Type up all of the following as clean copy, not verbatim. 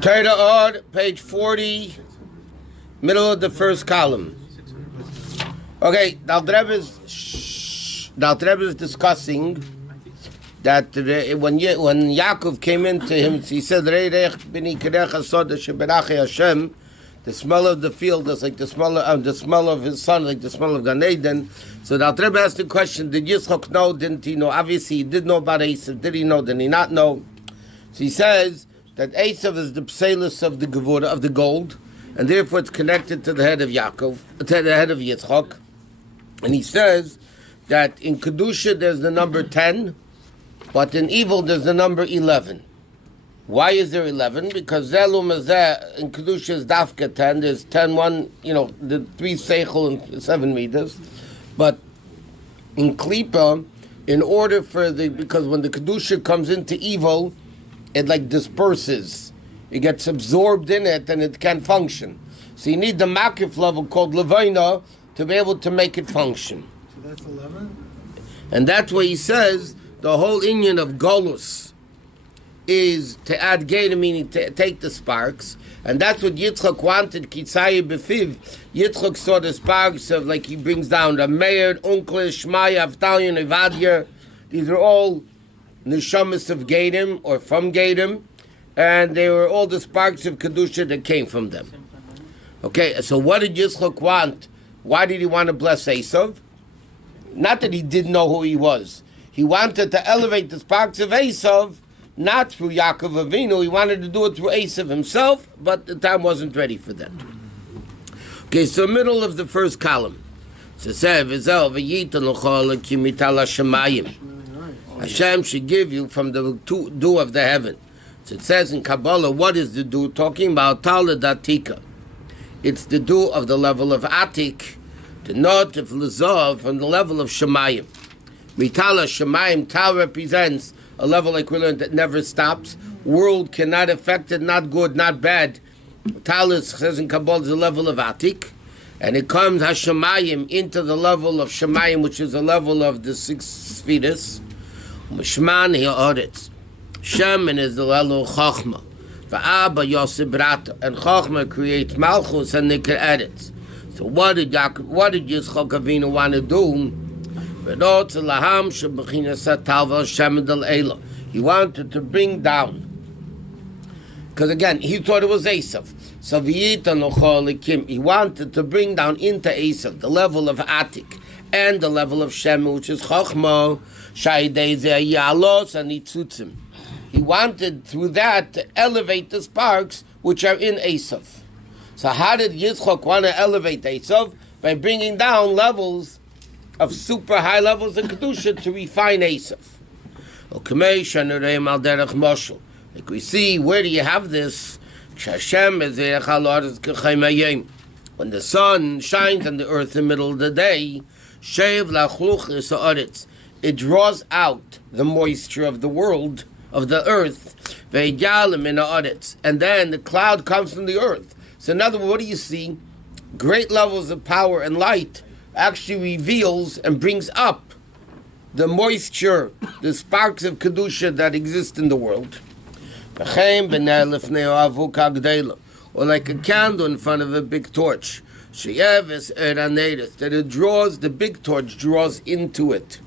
Torah Or, page 40, middle of the first column. Okay, the Rebbe is discussing that when Yaakov came into him, he said, the smell of the field is like the smell of his son, like the smell of Gan Eden. So the Rebbe asked the question, did Yitzchak know, didn't he know? Obviously, he did know about Esav. Did he know, did he not know? So he says that Esav is the psalus of the Gevura, of the gold, and therefore it's connected to the head of Yaakov, to the head of Yitzchak. And he says that in Kedusha there's the number 10, but in evil there's the number 11. Why is there 11? Because Zelum is there, in Kedusha is Dafka 10, there's 10, 1, the 3 Seichel and 7 meters. But in Klippa, in order for because when the Kedusha comes into evil, it like disperses. It gets absorbed in it and it can't function. So you need the Makif level called Levaina to be able to make it function. So that's 11? And that's why he says the whole union of Golus is to add Geda, meaning to take the sparks. And that's what Yitzchak wanted, Kitzayi Befiv. Yitzchak saw the sparks of, like he brings down, the Meir, Unklish, Shmaya, Avtalion, Evadia. These are all Neshamas of Gedim, or from Gedim. And they were all the sparks of Kedusha that came from them. Okay, so what did Yitzchak want? Why did he want to bless Esav? Not that he didn't know who he was. He wanted to elevate the sparks of Esav, not through Yaakov Avinu. He wanted to do it through Esav himself, but the time wasn't ready for that. Okay, so middle of the first column. Hashem should give you from the dew of the heaven. So it says in Kabbalah, what is the dew? Talking about Talad Atika. It's the dew of the level of Atik, the not of Lezov, from the level of Shemayim. Mitala Shemayim, Tal represents a level like we learned that never stops. World cannot affect it, not good, not bad. Tal says in Kabbalah is the level of Atik, and it comes Hashemayim into the level of Shemayim, which is the level of the 6 spheres. Mishman Ha'aretz. Shemin is the level of Chachma. Va'aba Yosef Brata, and Chachma creates Malchus and Nikar Eretz. So what did Yitzchak Avinu want to do? He wanted to bring down, because again he thought it was Esav. So he wanted to bring down into Esav the level of Atik and the level of Shem, which is Chachma, Yalos and Itzutzim. He wanted through that to elevate the sparks which are in Esav. So how did Yitzchak want to elevate Esav? By bringing down levels of super high levels of Kedusha to refine Esav. Like we see, where do you have this? When the sun shines on the earth in the middle of the day, it draws out the moisture of the world, of the earth, and then the cloud comes from the earth. So in other words, what do you see? Great levels of power and light actually reveals and brings up the moisture, the sparks of Kedusha that exist in the world. Or like a candle in front of a big torch. That it draws, the big torch draws into it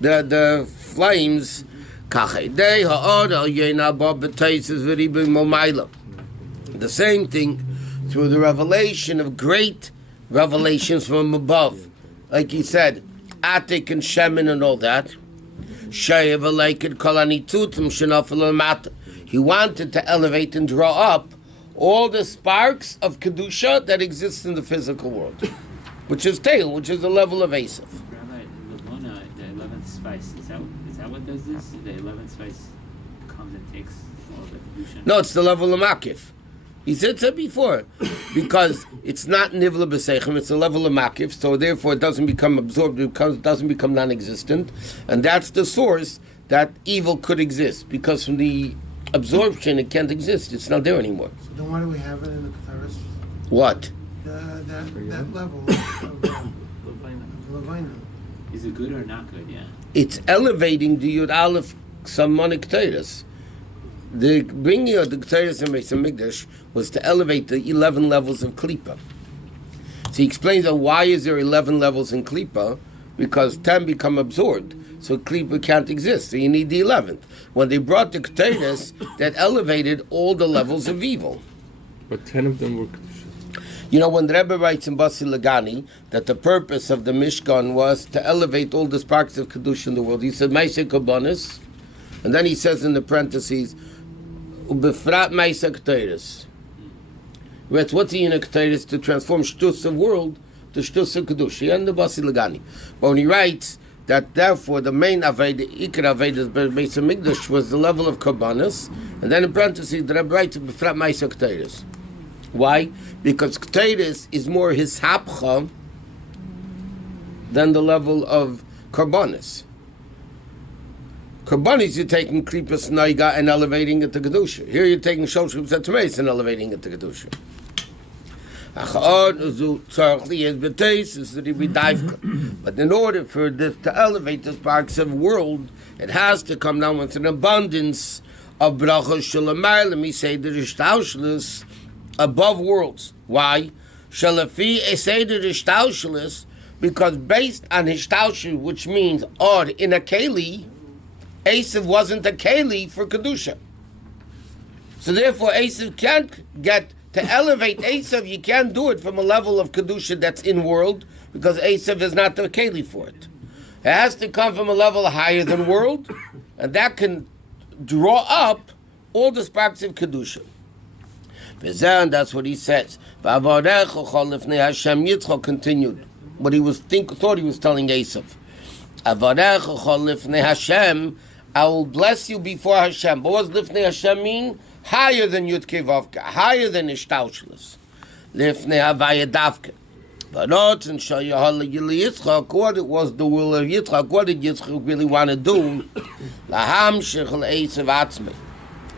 the flames. The same thing through the revelation of great revelations from above. Like he said, Atik and Shemin and all that. He wanted to elevate and draw up all the sparks of Kedusha that exist in the physical world, which is Teil, which is the level of Esav. Rabbi, the 11th spice, is that what does this? The 11th spice comes and takes all the Kedusha? No, it's the level of Makif. He said so before, because it's not Nivla B'Seichem, it's the level of Makif, so therefore it doesn't become absorbed, it doesn't become non-existent, and that's the source that evil could exist, because from the absorption it can't exist, it's not there anymore. So then why do we have it in the Ketharis? What? That level of Levina. Is it good or not good, yeah? It's elevating the Yud Aleph Samonic Teres. The bringing of the Ketores and Beis Hamikdash was to elevate the 11 levels of Klippa. So he explains that why is there 11 levels in Klippa? Because 10 become absorbed, so Klippa can't exist. So you need the 11th. When they brought the Ketores, that elevated all the levels of evil. But 10 of them were Kedusha. You know, when the Rebbe writes in Basi Lagani that the purpose of the Mishkan was to elevate all the sparks of Kedusha in the world, he said, Maisa Kabbanis, and then he says in the parentheses, Ubefrat Maisa Ketores. What's he in a Ketores? To transform Shtus of world to Shtus of Kedusha, and the Basi Lagani. But when he writes that therefore the main Aveda, Ikar Aveda, Beis Hamikdash was the level of Kabbanis, and then in parentheses, the Rebbe writes, Ubefrat Maisa Ketores. Why? Because Ketores is more his hapcha than the level of Karbonis. Karbonis, you're taking Klippas Noiga and elevating it to Kedusha. Here you're taking Shoshu Zetreis and elevating it to Kedusha. But in order for this to elevate the sparks of world, it has to come down with an abundance of brachos shalamayim. We say the rishtaushlis above worlds. Why? Shalafi eseder rishtaushlis, because based on hishtaushlis, which means odd in a keli, Esav wasn't a keli for kedusha. So therefore, Esav can't get to elevate Esav. You can't do it from a level of kedusha that's in world, because Esav is not the keli for it. It has to come from a level higher than world, and that can draw up all the sparks of kedusha. And that's what he says. Yitzchak continued what he thought he was telling Esav. I will bless you before Hashem. But what does Lifnei Hashem mean? Higher than Yud Kei Vav Kei, higher than Ishtaushlis. Lifnei Havaya Davke. But not in Shayahala Yili Yitzchak, what it was the will of Yitzchak, what did Yitzchak really want to do? Laham Shechel Esav Atzmei.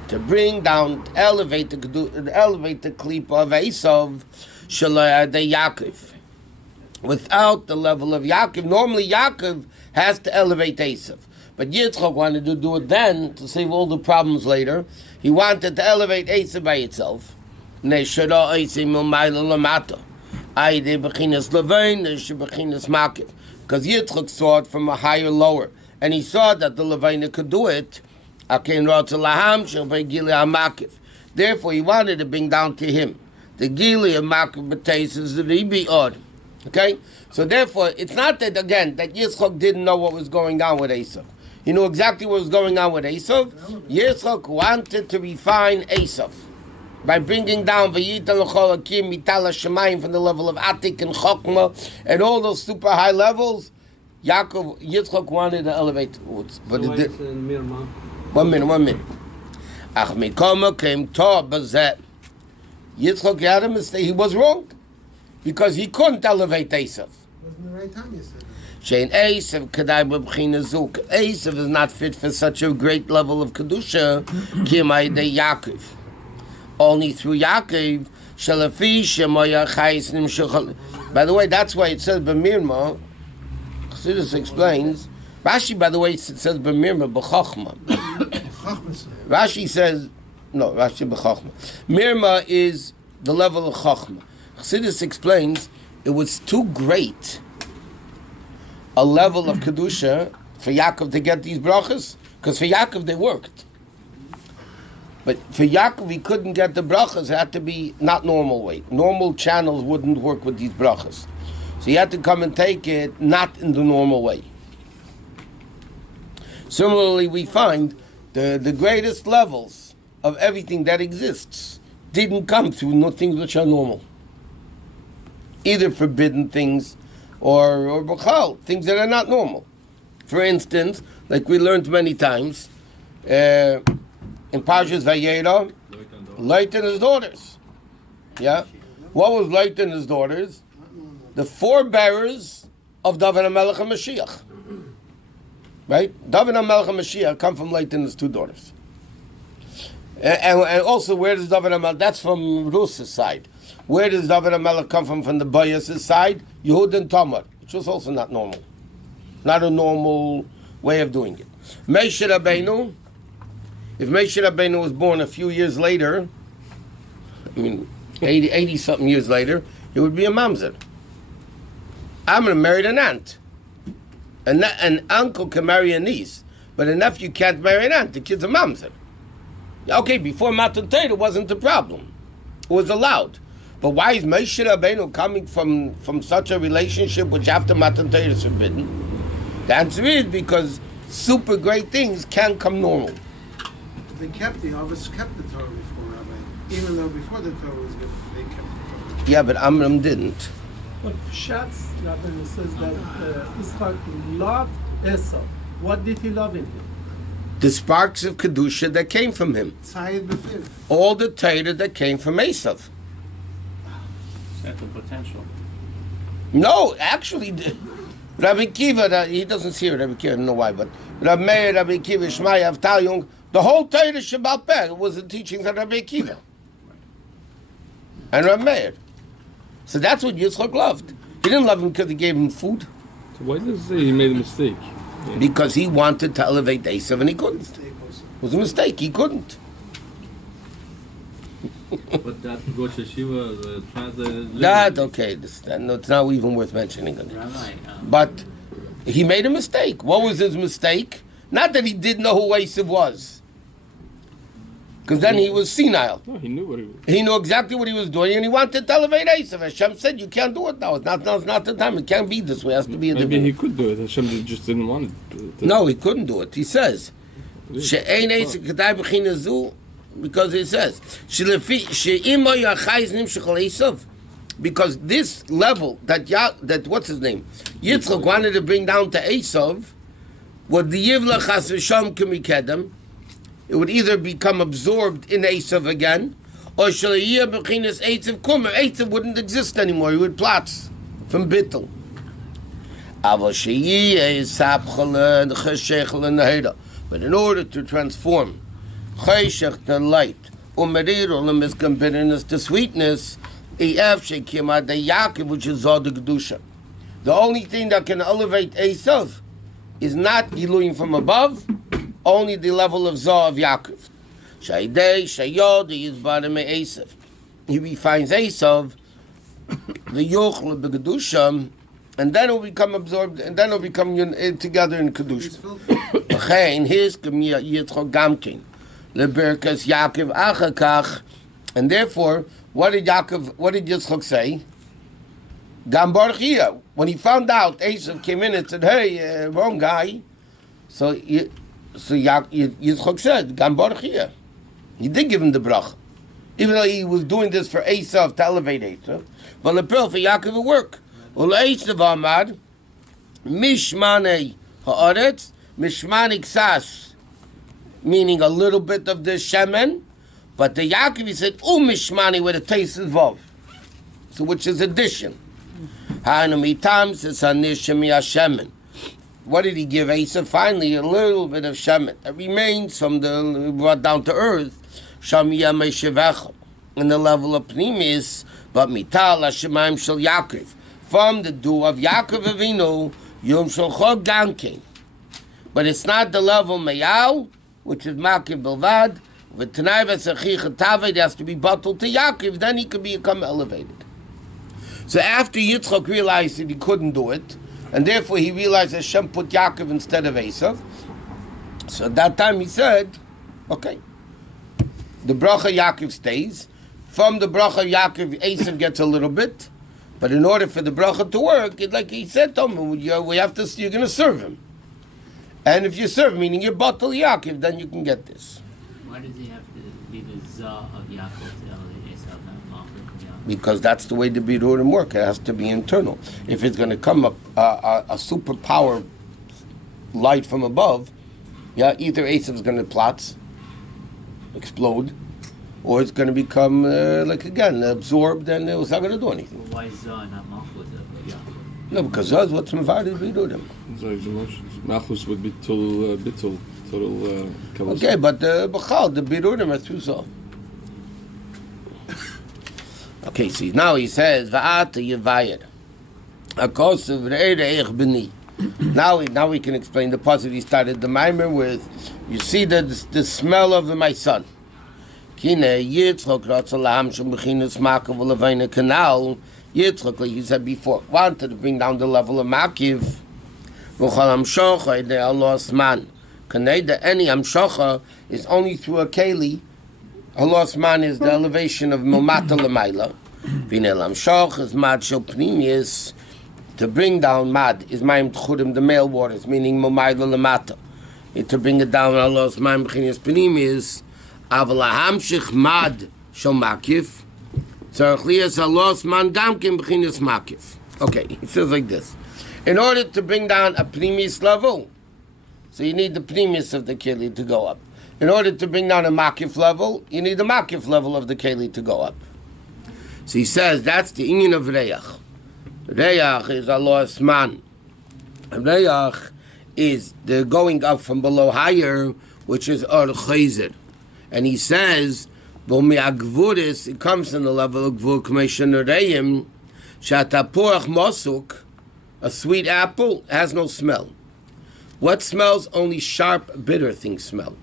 To bring down, elevate the Klippa of Esav, Shalai de Yaakov. Without the level of Yaakov. Normally Yaakov has to elevate Esav. But Yitzchak wanted to do it then to save all the problems later. He wanted to elevate Esav by itself. Because Yitzchak saw it from a higher lower. And he saw that the Levina could do it. Therefore he wanted to bring down to him the Gili of Makiv is the Ribi Od. Okay? So therefore, it's not that, again, that Yitzchak didn't know what was going on with Esav. He knew exactly what was going on with Esav. Yitzchak wanted to refine Esav by bringing down V'yita l'chol hakim mitala shemayim from the level of Atik and Chokma and all those super high levels. Yitzchak wanted to elevate Utz. But it did. 1 minute. Ach mikoma came to Bazet. Yitzchak had a mistake. He was wrong because he couldn't elevate Esav. Wasn't the right time you said that. Shein Esav kadai b'bchina zuk. Esav is not fit for such a great level of kedusha. Kimai de Yaakov. Only through Yaakov shalafi shemoya chayis nimshachal. By the way, that's why it says b'mirma. Chassidus explains. Rashi, by the way, it says b'mirma b'chachma. Rashi says Rashi b'chachma. Mirma is the level of chachma. Chassidus explains it was too great a level of kedusha for Yaakov to get these brachas, because for Yaakov they worked, but for Yaakov he couldn't get the brachas. It had to be not normal way. Normal channels wouldn't work with these brachas, so he had to come and take it not in the normal way. Similarly, we find the greatest levels of everything that exists didn't come through things which are normal, either forbidden things or b'chal, things that are not normal. For instance, like we learned many times, in Parshat Vayera, Lot and his daughters. Yeah? What was Lot and his daughters? The forebearers of David HaMelech and Mashiach. Right? David HaMelech and Mashiach come from Lot and his 2 daughters. And also, where does David HaMelech? That's from Ruth's side. Where does David HaMelech come from the Bayas' side? Yehud and Tamar, which was also not normal. Not a normal way of doing it. Moshe Rabbeinu, If Moshe Rabbeinu was born a few years later, 80 something years later, it would be a mamzer. I'm going to marry an aunt. An uncle can marry a niece, but a nephew can't marry an aunt. The kid's a mamzer. Okay, before Matan Torah, it wasn't a problem. It was allowed. But why is Moshe Rabbeinu coming from such a relationship which after Matan Torah is forbidden? The answer is because super great things can come normal. The Avos kept the Torah before Rabbi. Even though before the Torah was given, they kept the Torah. Yeah, but Amram didn't. But Pshatz, Rabbi says that Yitzchak loved Esau. What did he love in him? The sparks of Kedusha that came from him. Tzayid b'fiv. All the Torah that came from Esav. That's the potential. No, actually, Rabbi Kiva, he doesn't see it, Rabbi Kiva, I don't know why, but Rabbi Meir, Rabbi Kiva, Shmaya, Avtal Yung, the whole Torah Shabbat Peh was the teachings of Rabbi Kiva. And Rabbi Meir. So that's what Yitzchak loved. He didn't love him because he gave him food. So why does it say he made a mistake? Yeah. Because he wanted to elevate Esav and he couldn't. It was a mistake, he couldn't. But that Rosh Hashiva translated. That, okay, no, it's not even worth mentioning. Rabbi, But he made a mistake. What was his mistake? Not that he didn't know who Esav was. Because then he was senile. No, he knew what he was. He knew exactly what he was doing, and he wanted to elevate Esav. Hashem said, you can't do it now. It's not the time. It can't be this way. It has to be a Maybe different he could do it. Hashem just didn't want it. No, he couldn't do it. He says, She'ein Esav kedai b'china zu, because he says, She'imo yachai nimshach Esav. Because this level that what's his name? Yitzchak wanted to bring down to Esav, what the Yivla Chas V'Sham K'mikedem, it would either become absorbed in Esav again, or Shaliyah B'chinas Esav Kumer. Esav wouldn't exist anymore. He would platz from Bittel. But in order to transform Cheshech to light, Umerir Olam bitterness to sweetness, Ef Shekima de Yaakov, which is Zod Kedusha. The only thing that can elevate Esav is not Giluim from above, only the level of Zoh of Yaakov. Shaydei, Shayod, Yizbarim Esav. He refines Esav, the Yochel of the Kedusha, and then it will become absorbed, and then it will become together in Kedusha. V'chein, his K'miya Yitzchok Gamkin, Leberkas Yaakov Achakach, and therefore, what did Yitzchok say? Gambar Chia. When he found out, Esav came in and said, hey, wrong guy. So Yitzchok said, Gambar Chia. He did give him the bracha. Even though he was doing this for Esav, to elevate Esav. But the pill for Yaakov will work. Ul Esav Amad, Mishmane Ha'aretz, Mishmane Ksas, meaning a little bit of the shemen, but the Yaakov, he said, Mishmane, where the taste is vav. So which is addition. What did he give Esav? Finally, a little bit of shemen that remains from the brought down to earth. Shamiyah Meshevecha, in the level of Pnimis, but Mital Hashemayim Shel Yaakov, from the dew of Yaakov Avinu, Yom Shel Chog Gankin. But it's not the level Mayal, which is Makir Bilvad. V'tanai v'sachich Taved has to be bottled to Yaakov, then he could become elevated. So after Yitzchak realized that he couldn't do it, and therefore he realized that Hashem put Yaakov instead of Esav, so at that time he said, okay, the bracha Yaakov stays. From the bracha Yaakov, Esav gets a little bit, but in order for the bracha to work, like he said to him, you're going to serve him. And if you serve, meaning you bottle Yaakov, then you can get this. Why does he have to be the Zah of Yaakov to elevate Esav, not Malchut from Yaakov? Because that's the way the Birurim work. It has to be internal. If it's going to come up a superpower light from above, either Esav's going to platz, explode, or it's going to become absorbed, and it's not going to do anything. Well, why Zah, not Malchut of Yaakov? No, because that's what's Mavadi Birurim. Zay's emotions. Malchus would be total bittul, total Kabbalistic. Okay, but the Birurim are through Zah. Okay, see, now he says, Va'ata Yevayed. Now we can explain the puzzle. He started the Maamarim with You see the smell of my son. Yitzchak, like you said before, wanted to bring down the level of Makiv. Any Amshocha is only through a Keli. A lost man is the elevation of Momata Lamaila. Vinel Amshoch is Mad Shel Pnimius. To bring down Mad is Maim Tchurim, the male waters, meaning Momaila Lamata. To bring it down, Allah Maim B'chinas Pnimius. Avalahamshich Mad Shel Makif. Tzarech Allah Man Gamkin B'chinas Makif. Okay, it says like this. In order to bring down a Pnimius level, so you need the Pnimius of the Keli to go up. In order to bring down a Makif level, you need the Makif level of the Keli to go up. So he says that's the union of Reyach. Reyach is Allah's man. Reyach is the going up from below higher, which is Or Chazer. And he says, it comes in the level of Gvur K'meshen Reim, Shatapuach Mosuk, a sweet apple has no smell. What smells? Only sharp, bitter things smell.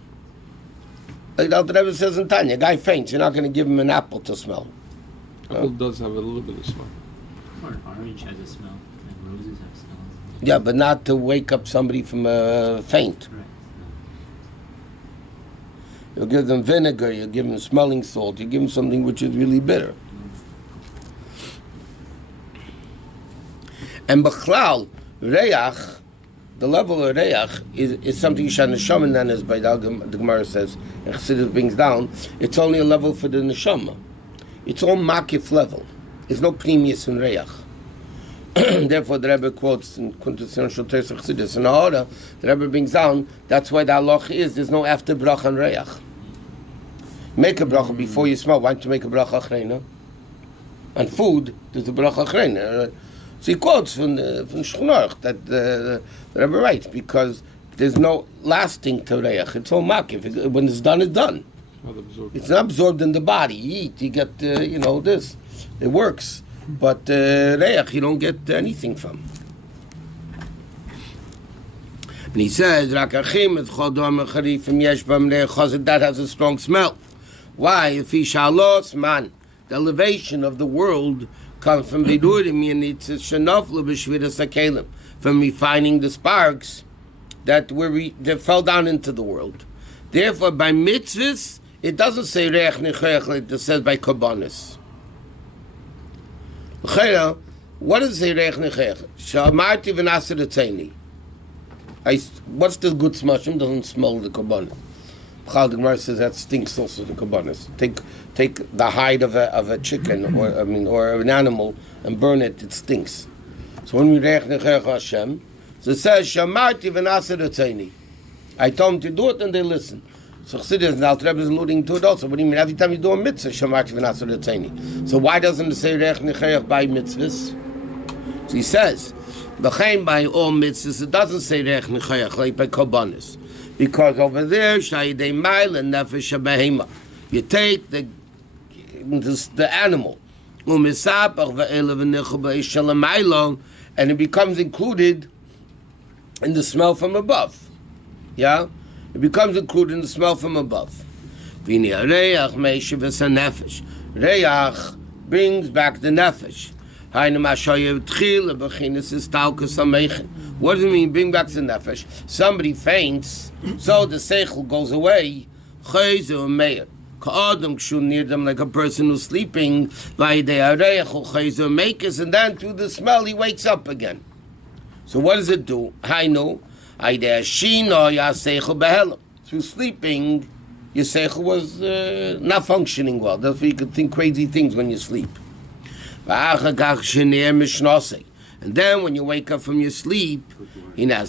Like the Rebbe says in Tanya, a guy faints, you're not going to give him an apple to smell. Apple does have a little bit of smell. Or an orange has a smell, and roses have smells. Yeah, but not to wake up somebody from a faint. Right. You'll give them vinegar, you'll give them smelling salt, you give them something which is really bitter. And B'chlal, Reyach, the level of Reyach is something Shanashaman then is by the Gemara says, and Chassidus brings down, it's only a level for the Neshama. It's all Makif level. There's no Pnimius in Reyach. Therefore the Rebbe quotes in Quintessential Teres Chassidus in Ahora, the Rebbe brings down, that's why the halach is, there's no after bracha and Reyach. Make a bracha before you smell. Why don't you make a bracha achreina? And food, there's a bracha achreina. So he quotes from Shneur that the Rabbi writes, because there's no lasting to Reach. It's all makif. When it's done, it's done. It's not absorbed in the body. You eat, you get, this. It works. But Reach, you don't get anything from. And he says, that has a strong smell. Why? If he shalos man, the elevation of the world comes from Vidurim, and it's Shenoflu b'shviras hakelim, from refining the sparks that fell down into the world. Therefore, by mitzvahs, it doesn't say reich nechayach, it says by korbanos. What does it say reich nechayach? Shamarti v'nasir etzeni. What's the good smashim? Doesn't smell the korbanos. The Gemara says that stinks also the korbanos. Take the hide of a chicken or an animal and burn it. It stinks. So when we reich nechayach Hashem, so it says shamarti v'nasir etzeni. I told them to do it and they listen. So Chassidus and Alter Rebbe is alluding to it also. What do you mean? Every time you do a mitzvah, shamarti v'nasir etzeni. So why doesn't it say reich nechayach by mitzvahs? So he says, b'chein by all mitzvahs, it doesn't say reich nechayach like by korbanos. Because over there, shayidei mail and nefesh habehema, you take the animal, and it becomes included in the smell from above. Yeah, it becomes included in the smell from above. Reach brings back the nefesh. What does it mean, bring back the nefesh? Somebody faints, so the seichel goes away. Near them like a person who's sleeping, and then through the smell he wakes up again. So what does it do? Through sleeping, your seichel was not functioning well. Therefore you could think crazy things when you sleep. And then when you wake up from your sleep, then the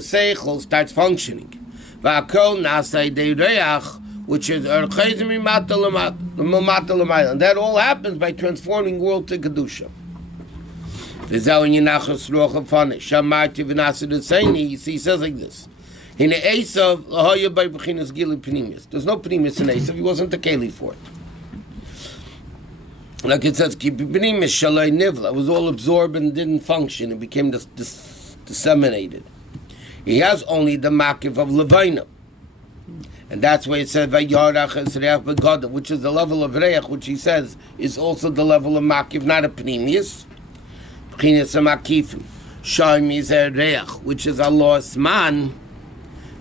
seichel starts functioning. Which is and that all happens by transforming world to kedusha. He says like this. There's no pnimius in Esav. He wasn't a keli for it. Like it says, it was all absorbed and didn't function. It became disseminated. He has only the makif of levina. And that's why it says, Vayarach es reach begada, which is the level of reach, which he says is also the level of makif, not a pnimius. Pnimius a makifim. Shoim is a reach, which is Allah's man,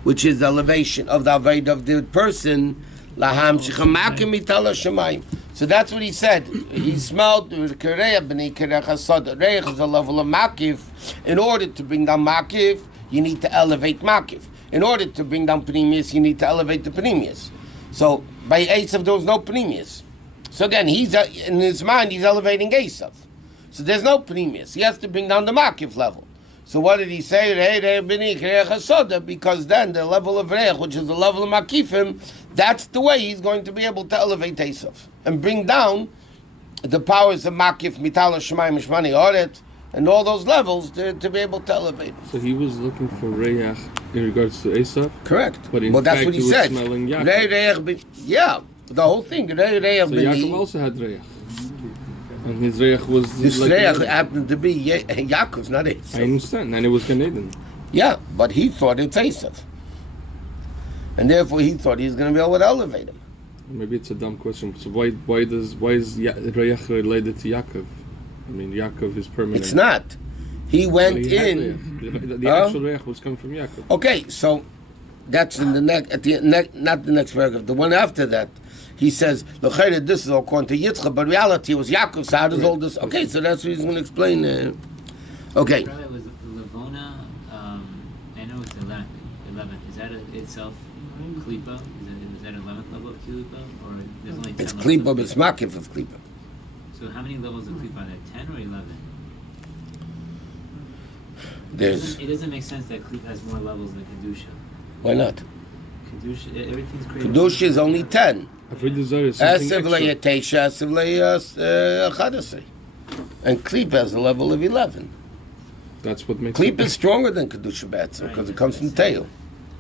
which is the elevation of the avoid of the person. Laham shechamakim mitala shemayim. So that's what he said. He smelled the kereach b'nei kereach hasada. Reach is a level of makif. In order to bring down makif, you need to elevate makif. In order to bring down pnimius, you need to elevate the pnimius. So by Esav, there was no pnimius. So again, he's in his mind, he's elevating Esav. So there's no pnimius. He has to bring down the makif level. So what did he say? Because then the level of reich, which is the level of makifim, that's the way he's going to be able to elevate Esav and bring down the powers of makif, mitala, shemayim, mishmani, oret, and all those levels to be able to elevate. So he was looking for reich in regards to Esav? Correct. But in well, fact, that's what he was said. smelling Yaakov. Yeah, the whole thing. So Yaakov also had reich. And his reich was... His like reich happened to be Yaakov's, not Esav. I understand. And it was Gan Eden. Yeah, but he thought it's Esav. And therefore he thought he was going to be able to elevate him. Maybe it's a dumb question. So why is reich related to Yaakov? I mean, Yaakov is permanent. It's not. He went He had in. reich. The actual reich was coming from Yaakov. Okay, so that's in the next, not the next paragraph, the one after that. He says, "L'chayre, this is all according to Yitzchak, but reality was Yaakov. So how does all this? Okay, so that's what he's going to explain. Okay. Rabbi, was Levona, I know it's 11. Is that itself Klipa? Is that 11th level of Klipa? Or there's only 10 It's levels Klipa, of but it's makif of Klipa. So how many levels of Klipa are there? 10 or 11? It doesn't make sense that Klipa has more levels than Kedusha. Why not? Kedusha, everything's crazy. Kedusha is only 10. Avodah Zarah is something extra. And Klipa has a level of 11. That's what makes Klipa is stronger than Kedusha Batzer because it comes from Teil.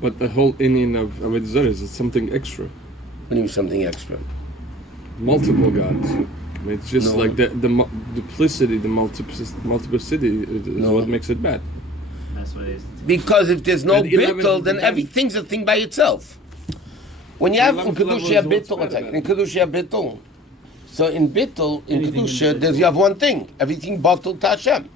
But the whole inyan of Avodah Zarah is something extra. What do you mean something extra? Multiple gods. I mean, it's just like the duplicity, the multiplicity is what makes it bad. That's what it is. Because if there's no And 11 bittul, then is everything's a thing by itself. When you have in 11th level Kedusha, you have is what's bittul. One better second. than In Kedusha, you have bittul. So in bittul, in Anything Kedusha, in you have one thing. Everything bottled to Hashem.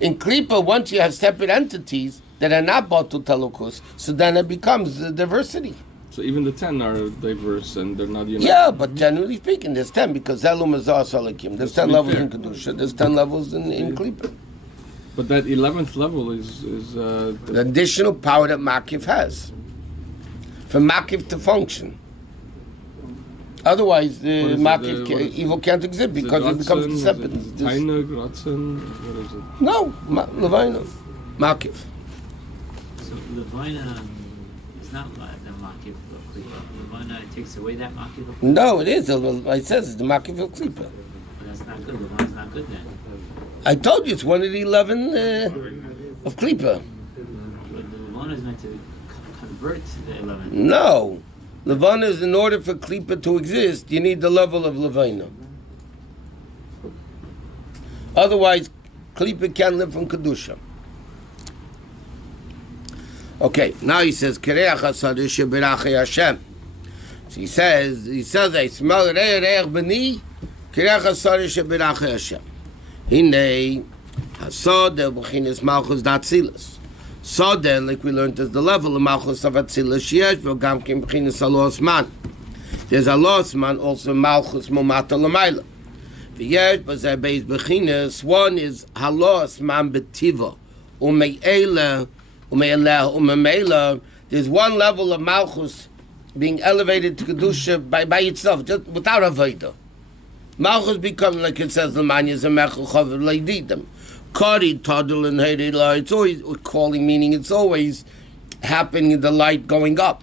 In Klipa, once you have separate entities that are not bottled to Elokus, so then it becomes diversity. So even the 10 are diverse and they're not united. Yeah, but generally speaking, there's 10 because Zelum is Asalakim. There's 10 be levels fair. in Kedusha. There's 10 levels in Klipa. But that 11th level is The additional power that Makif has. For Makif to function. Otherwise, the What is it, Makif, what is evil can't exist because it becomes separate. Tainug, Ratzon, what is it? No, Levina. Makif. So Levina is not the Makif of Klipa. Levina takes away that Makif of Klipa. No, it is. It says it's the Makif of Klipa. But that's not good. Levina's not good then. I told you it's one of the 11 of Klipa. But the Levina is meant to convert to the 11. No. Levana is in order for Klipa to exist, you need the level of Levina. Otherwise, Klipa can't live from Kedusha. Okay, now he says, Kereach HaSadish Berachei Hashem. So he says, I smell Re'erech B'ni, Kereach HaSadish Berachei Hashem. Hinei, HaSod, B'chinis Malchus Datzilas. Sodeh, like we learned, is the level of Malchus of Atzilus Yesh, v'gam kim b'chinas Alos Man. There's Alos Man, also Malchus Momata L'mayla. V'yesh, b'zeh beis b'chinas, one is Halos Man B'tiva, u'me'ela, u'me'ela, there's one level of Malchus being elevated to Kedusha by itself, just without Avodah. Malchus becomes, like it says, L'man Yizamechel Chaver Leididim. Kari, Tadul, and Heirila, it's always calling, meaning it's always happening, the light going up.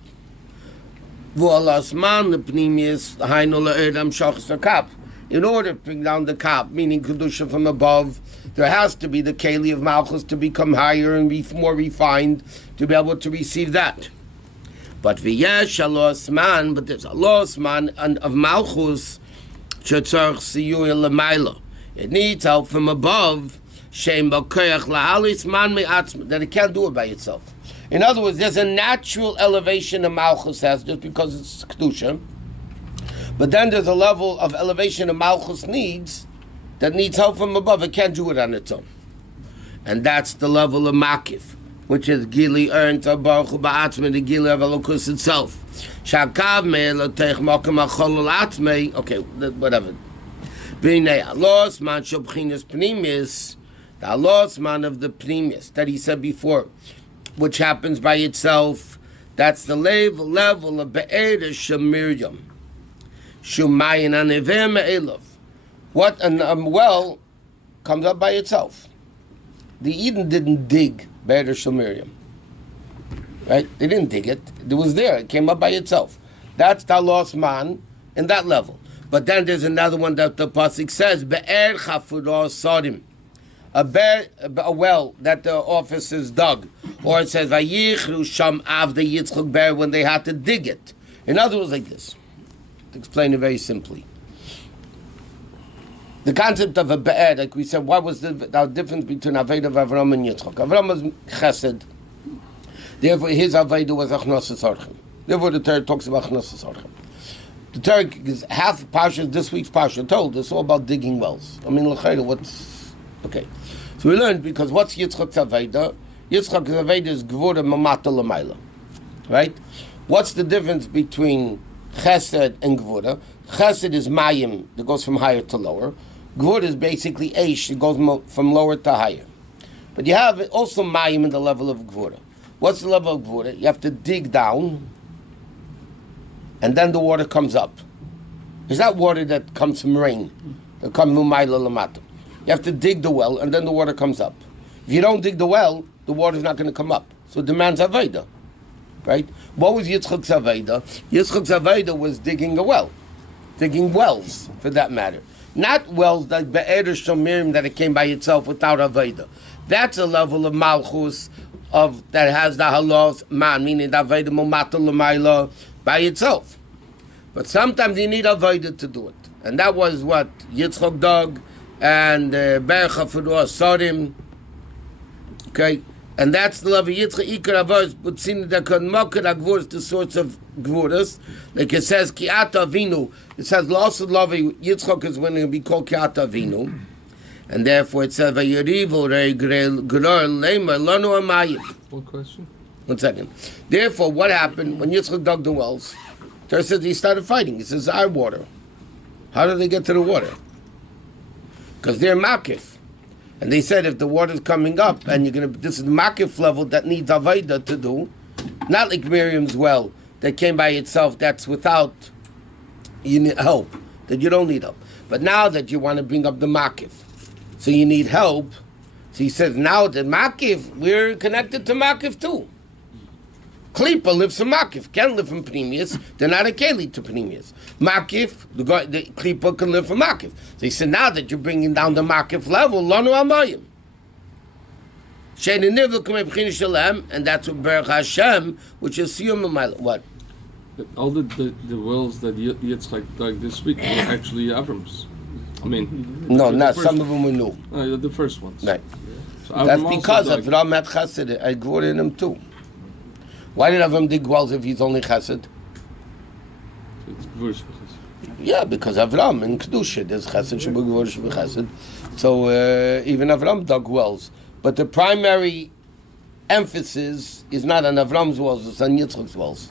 V'alasman, the pnimius, Hainula Erdam Shachs Kap. In order to bring down the Kap, meaning Kedusha from above, there has to be the Keli of Malchus to become higher and be more refined to be able to receive that. But V'yesh Alasman, but there's Alasman of Malchus, Shetzarch Siyuya L'mayla. It needs help from above, that it can't do it by itself. In other words, there's a natural elevation of Malchus has just because it's Kedusha. But then there's a level of elevation of Malchus needs that needs help from above. It can't do it on its own. And that's the level of Makif, which is Gili earned to Baruch Hu Ba'atzme, the Gili of Elokus itself. Shakav me'elotech mokem ha'cholol atmei. Okay, whatever. V'nei alos man shobchinas pnimis, the alos man of the pnimis that he said before, which happens by itself. That's the level of Be'er Shemiriam. Shumayin aneveh me'elov. What a well comes up by itself. The Eden didn't dig Be'er Shemiriam. Right? They didn't dig it. It was there. It came up by itself. That's the lost man in that level. But then there's another one that the pasuk says, Be'er chafuro sodim. A well that the officers dug. Or it says, Vayichru sham av the Yitzchak bear when they had to dig it. In other words, like this. To explain it very simply. The concept of a be'er, like we said, what was the difference between Aveda of Avram and Yitzchak? Avram was chesed. Therefore, his Aveda was Achnosas Orchem. Therefore, the Torah talks about Achnosas Orchem. The Torah is half Parshat, this week's Parshat Toldot, it's all about digging wells. I mean, what's... Okay. So we learned, because what's Yitzchak's Aveda? Yitzchak's Aveda is Gvura Mamata L'mayla. Right? What's the difference between Chesed and Gvura? Chesed is Mayim, that goes from higher to lower. Gvura is basically Eish, it goes from lower to higher. But you have also Mayim in the level of Gvura. What's the level of Gvura? You have to dig down, and then the water comes up. It's not water that comes from rain, that comes from Mayla Lamata. You have to dig the well, and then the water comes up. If you don't dig the well, the water's not going to come up. So it demands Aveda. Right? What was Yitzchak's Aveda? Yitzchak's Aveda was digging a well. Digging wells, for that matter. Not wells like Be'er Shomirim that it came by itself without Aveda. That's a level of Malchus of that has the halos man, meaning the Aveda Momata L'mayla by itself. But sometimes you need Aveda to do it. And that was what Yitzchak dug and Be'er Chafurah Sorim. Okay? And that's the level Yitzchak Ikar Avos, but seeing that Mokar Agvur is the source of Gvuras. Like it says, Ki'ata Avinu. It says, Lost Lavi, Yitzchak is when it will be called Ki'ata Avinu. And therefore it says, Vayirivu Rei Gror Leima Lanu Amayim. One question. 1 second. Therefore, what happened when Yitzchak dug the wells? Torah says he started fighting. He says, our water. How did they get to the water? Because they're Makif. And they said if the water's coming up and you're going to, this is the Makif level that needs Aveda to do, not like Miriam's well that came by itself, that's without you need help, that you don't need help. But now that you want to bring up the Makif, so you need help, so he says now that Makif, we're connected to Makif too. Klipa lives from Makif, can't live from Pnimius, they're not a Keli to Pnimius. Makif, the Klipa can live from Makif. So he said, now that you're bringing down the Makif level, Lanu Amayim. And that's what Baruch Hashem, which is Siyum. What? All the wells that Yitzchak dug this week were actually Avram's. I mean... No, not some of them were new. The first ones. Right. So that's because Avram had Chesed, I grew in him too. Why did Avram dig wells if he's only Chesed? Yeah, because Avram in Kedusha, there's Chesed, Shebegvur, Shebechesed. So even Avram dug wells. But the primary emphasis is not on Avram's wells, it's on Yitzchak's wells.